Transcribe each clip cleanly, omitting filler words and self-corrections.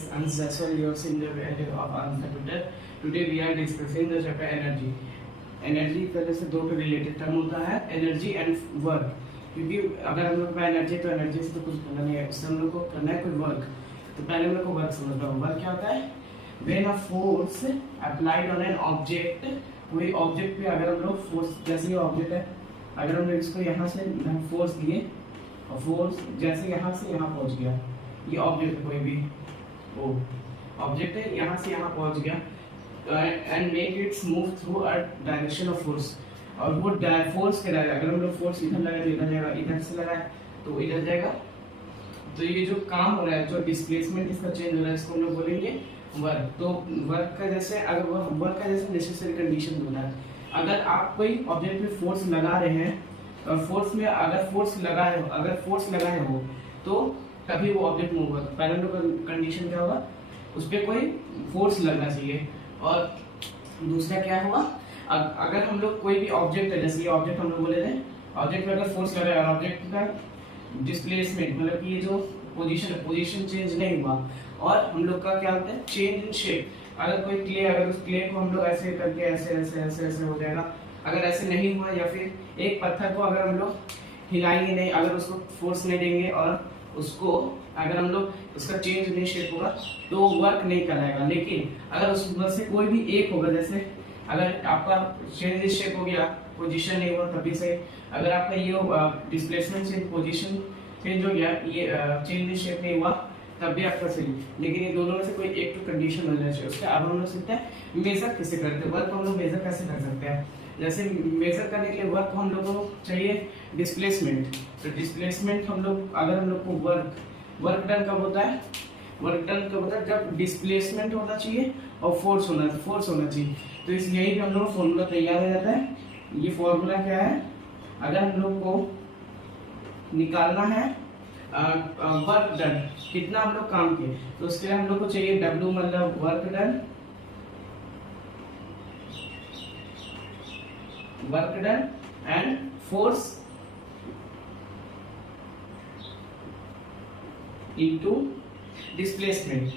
Answer yours in the value of answer tutor. Today we are discussing the chapter energy. Energy पहले से दो related term होता है, energy and work. क्योंकि अगर हम लोग का एनर्जी तो एनर्जी से तो कुछ करना नहीं है, उससे हम लोग को करना है कोई वर्क। तो पहले हम लोग को वर्क समझना होगा। वर्क क्या होता है? When a force applied on an object, कोई ऑब्जेक्ट पे अगर हम लोग फोर्स, जैसे ये ऑब्जेक्ट है, अगर हम लोग इसको यहाँ से फोर्स दिए और फोर्स जैसे यहाँ से यहाँ पहुँच गया, ये ऑब्जेक्ट कोई भी वो ऑब्जेक्ट है, यहाँ से यहाँ पहुँच गया and make it's move through a direction of force. और वो फोर्स के डायरेक्शन, अगर हम लोग फोर्स इधर लगाए तो इधर जाएगा, इधर से लगाए तो इधर जाएगा। तो ये जो काम हो रहा है, जो डिस्प्लेसमेंट इसका चेंज हो रहा है, इसको हम लोग बोलेंगे वर्क। तो वर्क का जैसे, अगर वर्क का जैसे नेसेसरी कंडीशन होता है, अगर आप कोई ऑब्जेक्ट पे फोर्स लगा रहे हैं और फोर्स में अगर फोर्स लगाए हो तो तभी वो ऑब्जेक्ट मूव होगा। पहले तो कंडीशन क्या होगा, उस पर कोई फोर्स लगना चाहिए। और दूसरा क्या होगा, अगर हम लोग कोई भी ऑब्जेक्ट है, जैसे ये ऑब्जेक्ट हम लोग बोले थे, ऑब्जेक्ट पे अगर फोर्स लगाया और ऑब्जेक्ट का डिस्प्लेसमेंट, मतलब कि ये जो पोजीशन चेंज नहीं हुआ, और हम लोग का क्या होता है, चेंज इन शेप। अगर कोई क्ले, अगर उस क्ले को हम लोग ऐसे करके ऐसे ऐसे ऐसे ऐसे हो जाएगा, अगर ऐसे नहीं हुआ, या फिर एक पत्थर को अगर हम लोग हिलाएंगे नहीं, अगर उसको फोर्स नहीं देंगे और उसको अगर हम लोग उसका चेंज नहीं शेप होगा तो वर्क नहीं कराएगा। लेकिन अगर उसमें से कोई भी एक होगा, जैसे अगर आपका चेंज शेप हो गया, पोजीशन नहीं हुआ तभी से, अगर आपका ये डिस्प्लेसमेंट चेंज, पोजीशन चेंज हो गया, ये चेंज शेप नहीं हुआ तब भी आपका सही। लेकिन ये दोनों में से कोई एक तो कंडीशन होना चाहिए। उसके अब हम लोग सीखते हैं मेजर कैसे करते हैं, वर्क हम लोग मेजर कैसे कर सकते हैं। जैसे मेजर करने के लिए वर्क हम लोग को चाहिए डिस्प्लेसमेंट। तो डिस्प्लेसमेंट हम लोग, अगर हम लोग को वर्क डन कब होता है, वर्क डन कब होता है, जब डिस्प्लेसमेंट होना चाहिए और फोर्स होना चाहिए। तो इस यही पे हम लोग फॉर्मूला तैयार हो जाता है। ये फॉर्मूला क्या है, अगर हम लोग को निकालना है वर्क डन, कितना हम लोग काम किए, तो उसके लिए हम लोग को चाहिए W, मतलब work done and force into displacement.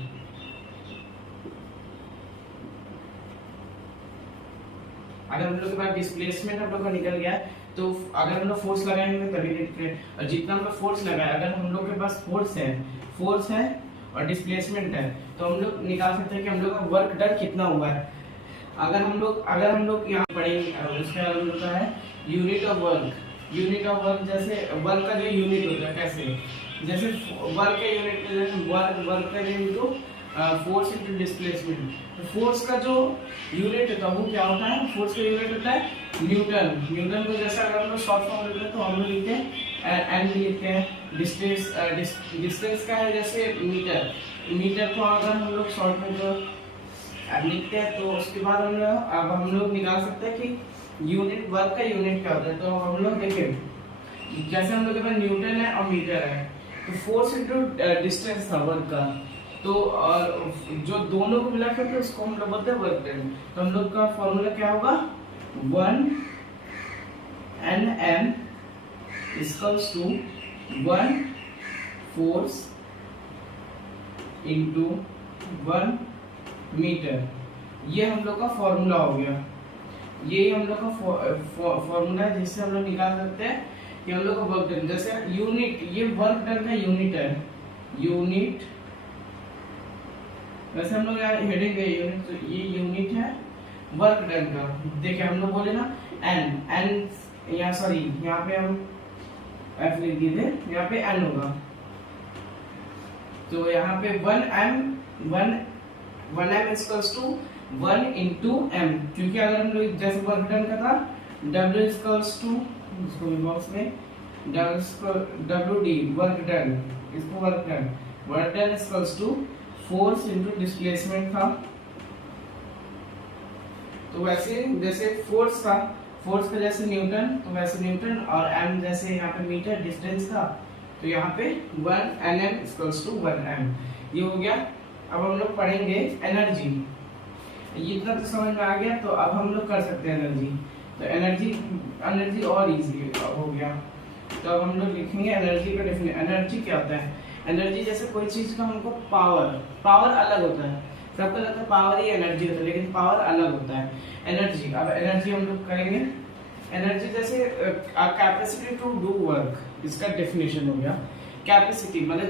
अगर हम लोग के पास डिस्प्लेसमेंट हम लोग का निकल गया, तो अगर हम लोग फोर्स लगाएंगे तभी, और जितना हम लोग फोर्स लगाए, अगर हम लोग के पास फोर्स है और डिस्प्लेसमेंट है, तो हम लोग निकाल सकते हैं कि हम लोग का वर्क डन कितना हुआ है। अगर हम लोग यहाँ पढ़ेंगे, उसका हम लोग का है यूनिट ऑफ वर्क। जैसे वर्क का जो यूनिट होता है, कैसे, जैसे वर्क का यूनिट, वर्क का यूनिट फोर्स इनटू डिस्प्लेसमेंट। तो फोर्स का जो यूनिट होता है वो क्या होता है, फोर्स का यूनिट होता है न्यूटन को जैसे अगर हम लोग शॉर्ट फॉर्म लेते हैं तो हम लोग लिखते हैं एन लिखते हैं। डिस्टेंस का है जैसे मीटर को अगर हम लोग शॉर्ट में जो लिखते हैं, तो उसके बाद हम लोग निकाल सकते हैं कि यूनिट, वर्क का यूनिट क्या होता है। तो हम लोग देखें, जैसे हम लोग के पास न्यूटन है और मीटर है, तो फोर्स इनटू डिस्टेंस था वर्क का, तो और जो दोनों को मिला करके उसको हम लोग बोलते हैं वर्क डन। तो हम लोग का फॉर्मूला क्या होगा, 1 Nm equals to 1 force into 1 metre. ये हम लोग का फॉर्मूला हो गया। ये हम लोग का फॉर्मूला है जिससे हम लोग निकाल सकते हैं कि हम लोग का वर्क डन। जैसे यूनिट, ये वर्क डन का यूनिट है, यूनिट, वैसे हम लोग यहाँ हेडिंग है यूनिट, तो ये यूनिट है वर्क डन का। देखिए हम लोग बोले ना एन, यहाँ सॉरी, यहाँ पे हम एफ लिख दिए थे, यहाँ पे एन होगा। तो यहाँ पे 1 m equals to 1 into M, क्योंकि अगर हम लोग जैसे वर्क डन का था W इक्वल्स टू, इसको बॉक्स में WD वर्क डन, इसको work done equals to force into displacement था। तो वैसे जैसे फोर्स का जैसे न्यूटन, तो वैसे न्यूटन, और m जैसे यहाँ पे मीटर डिस्टेंस था, तो यहाँ पे 1 Nm इक्वल्स टू 1 m। ये हो गया। अब हम लोग पढ़ेंगे एनर्जी। इतना तो समझ में आ गया, तो अब हम लोग कर सकते हैं एनर्जी। तो एनर्जी और इजी हो गया। तो अब हम लोग लिखेंगे एनर्जी का डेफिनेशन। एनर्जी क्या होता है, एनर्जी जैसे कोई चीज का हमको पावर अलग होता है, सबको लगता है पावर ही एनर्जी होता है, लेकिन पावर अलग होता है। एनर्जी, अब एनर्जी हम लोग करेंगे। एनर्जी जैसे कैपेसिटी टू डू वर्क, इसका डेफिनेशन हो गया। कैपेसिटी मतलब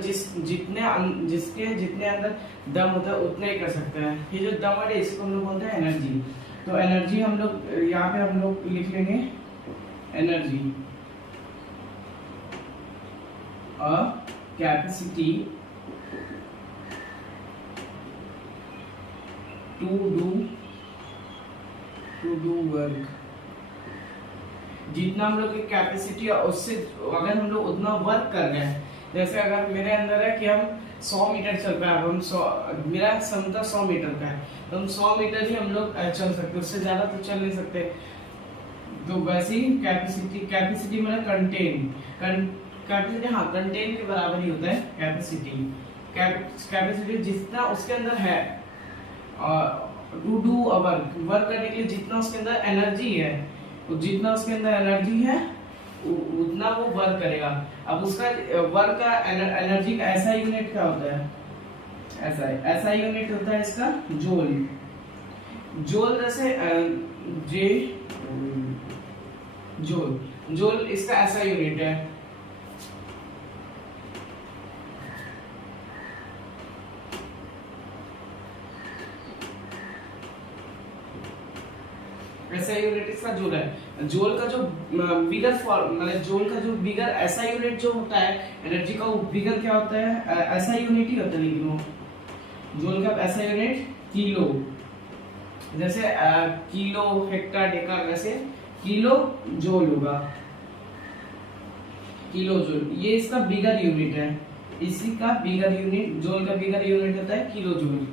जिसके जितने अंदर दम होता है उतने ही कर सकते हैं। ये जो दम है इसको हम लोग बोलते हैं एनर्जी। तो एनर्जी हम लोग यहाँ पे हम लोग लिख लेंगे energy capacity to do work. जितना हम लोग की कैपेसिटी है उससे अगर हम लोग उतना वर्क कर रहे हैं, जैसे अगर मेरे अंदर है कि हम 100 मीटर चल पाए, अब हम 100, मेरा क्षमता 100 मीटर का है, तो हम 100 मीटर ही हम लोग चल सकते, उससे ज्यादा तो चल नहीं सकते। तो वैसे ही कैपेसिटी मतलब कैपेसिटी हाँ कंटेन के बराबर ही होता है कैपेसिटी जितना उसके अंदर है टू डू वर्क करने के लिए जितना उसके अंदर एनर्जी है, जितना उसके अंदर एनर्जी है उतना वो वर्क करेगा। अब उसका वर्क का एनर्जी का ऐसा यूनिट क्या होता है, ऐसा यूनिट होता है इसका जूल। जैसे जूल इसका ऐसा यूनिट है। ऐसा यूनिट इसका जूल है। जूल का जो बिगर फॉर्म मतलब जूल का जो बिगर ऐसा यूनिट जो होता है एनर्जी का, वो बिगर क्या होता है, ऐसा यूनिट ही होता है, लेकिन वो जूल का ऐसा यूनिट किलो। जैसे किलो हेक्टर डेका, वैसे किलो जूल होगा, किलो जूल। ये इसका बिगर यूनिट है, इसी का बिगर यूनिट, जूल का बिगर यूनिट होता है किलो जूल।